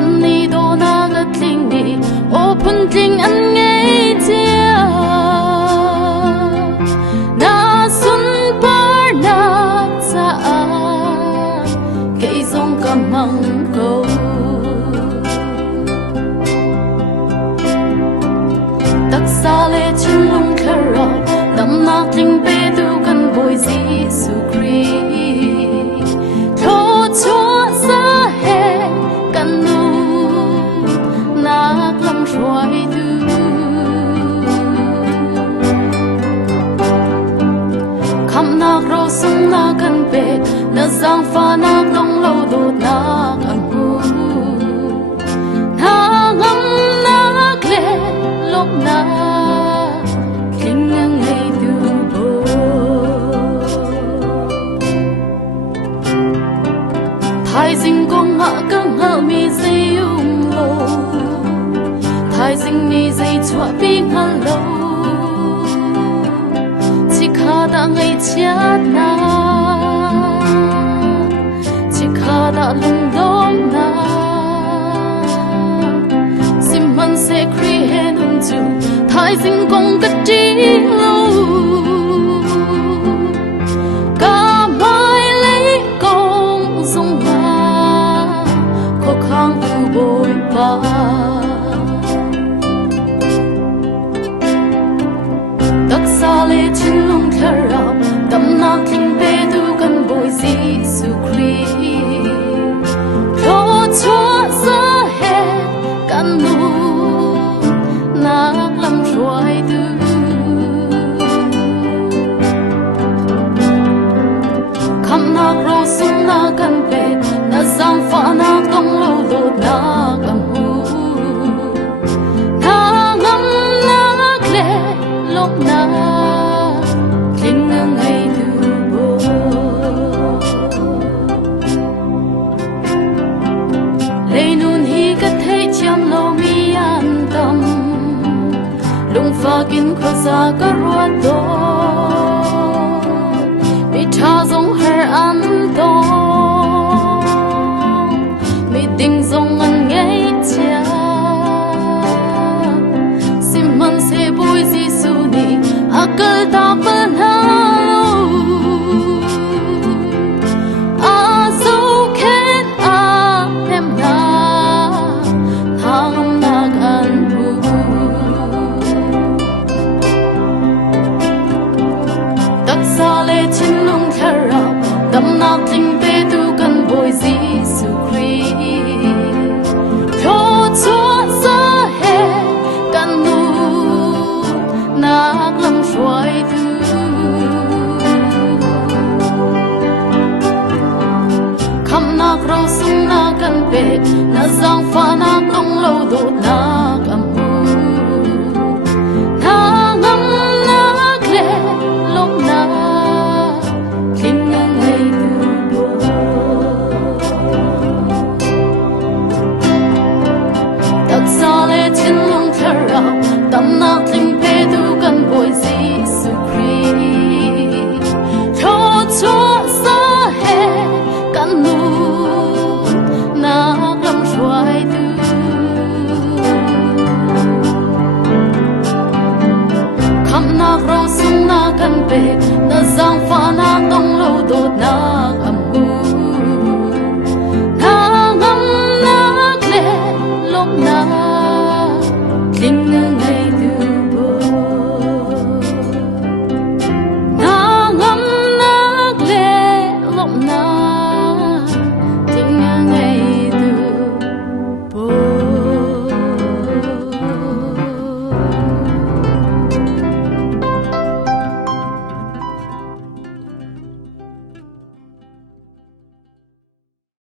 anh ni đồ na gật linh đi open ting anh nghe chia na sun par na sa cây sông cầm măng câu đặc xa lệ chân lung khờ đâm nát linh bê tu căn bồi Giêsu Christ thô chúa xa hè căn nu nát lâm xoay tu khăm nát rô sung nát căn bê na giang pha nát đông lâu đột nát căn hu na ngâm nát lệ lúc nát thái dinh công hạ căng hạ mi dây ung lô thái dinh mi dây chua ping hạ lâu chỉ khá đã ngày chết na chỉ khá đã lung đông na sim man se kri hen hung chu thái dinh công cất chi lâu bồi ba đặc xa lệ trên lung khờ rào đâm nát linh bê tu căn bồi Giêsu Christ thô chúa xa hè căn nu nát lâm xoay tu khăm nát rô sung nát căn bê na giang pha nát đông lâu đột nát căn hu na ngâm nát lệ lúc nát linh ngày tu bồ lệ nun hi cất thấy chăm lâu mi an tâm lung pha kín khó xa cả ruột đôi bị cha giống her an to tình dòng anh nghe cha sim man se bôi Giêsu ni akal ta ban hao a so khen a em na thang na gan hu đặc xa lệ trên lung khờ rào đâm nát linh bê tu căn bồi Giêsu Christ nát lâm xoay tu khăm nát rô sung nát căn bê na giang pha nát đông lâu đột nát